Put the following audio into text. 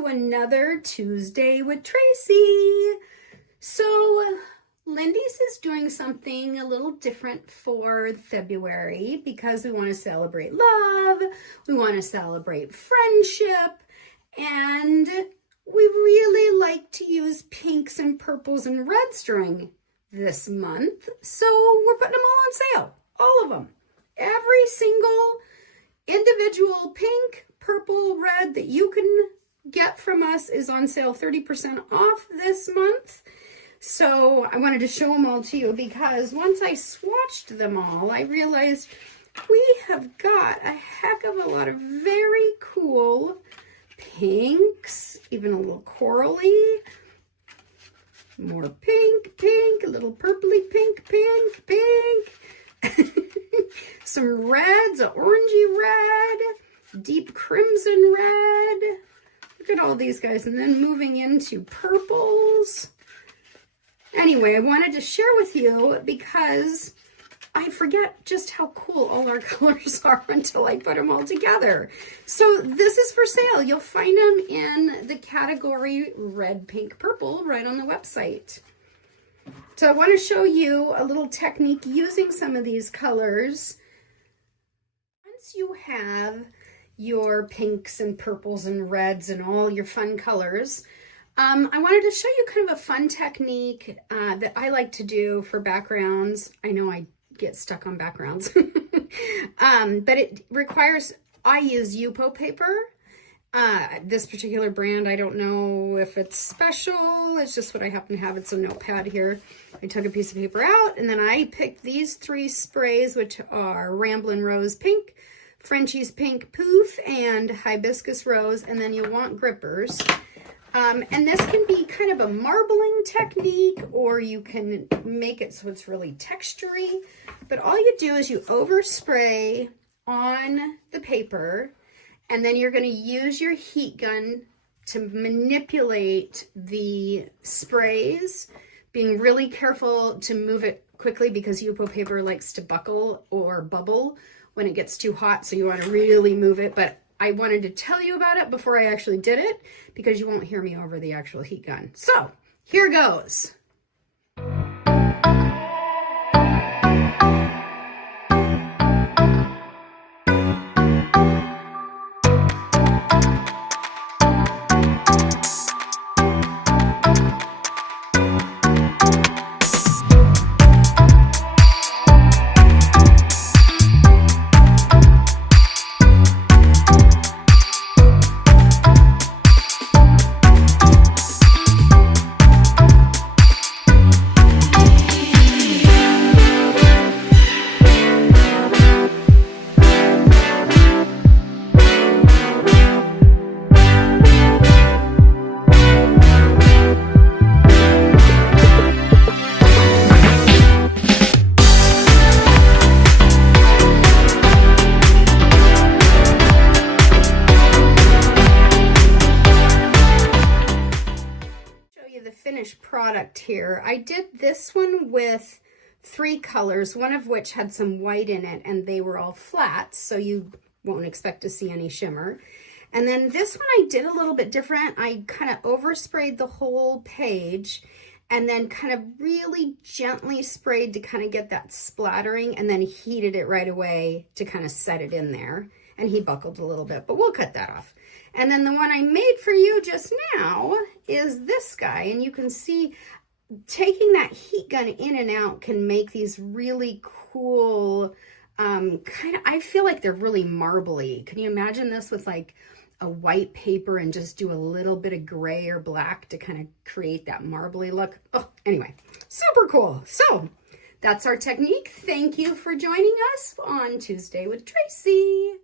to another Tuesday with Tracy. So Lindy's is doing something a little different for February because we want to celebrate love, we want to celebrate friendship, and we really like to use pinks and purples and reds during this month. So we're putting them all on sale, all of them. Every single individual pink, purple, red that you can get from us is on sale 30% off this month. So I wanted to show them all to you because once I swatched them all, I realized we have got a heck of a lot of very cool pinks, even a little corally, more pink, pink, a little purpley pink, pink, pink, some reds, an orangey red, deep crimson red. Look at all these guys. And then moving into purples. Anyway, I wanted to share with you because I forget just how cool all our colors are until I put them all together. So this is for sale. You'll find them in the category red, pink, purple right on the website. So I want to show you a little technique using some of these colors. Once you have your pinks and purples and reds and all your fun colors, I wanted to show you kind of a fun technique that I like to do for backgrounds. I know I get stuck on backgrounds, but it requires, I use Yupo paper. This particular brand, I don't know if it's special. It's just what I happen to have. It's a notepad here. I took a piece of paper out and then I picked these three sprays, which are Ramblin' Rose Pink, Frenchie's Pink Poof, and Hibiscus Rose. And then you'll want grippers. And this can be kind of a marbling technique, or you can make it so it's really textury. But all you do is you overspray on the paper, and then you're going to use your heat gun to manipulate the sprays, being really careful to move it quickly because Yupo paper likes to buckle or bubble when it gets too hot. So you want to really move it. But I wanted to tell you about it before I actually did it because you won't hear me over the actual heat gun. So here goes. Finished product here. I did this one with 3 colors, one of which had some white in it, and they were all flat, so you won't expect to see any shimmer. And then this one I did a little bit different. I kind of oversprayed the whole page and then kind of really gently sprayed to kind of get that splattering, and then heated it right away to kind of set it in there. And he buckled a little bit, but we'll cut that off. And then the one I made for you just now is this guy. And you can see taking that heat gun in and out can make these really cool, I feel like they're really marbly. Can you imagine this with like a white paper and just do a little bit of gray or black to kind of create that marbly look? Oh, anyway, super cool. So that's our technique. Thank you for joining us on Tuesday with Tracy.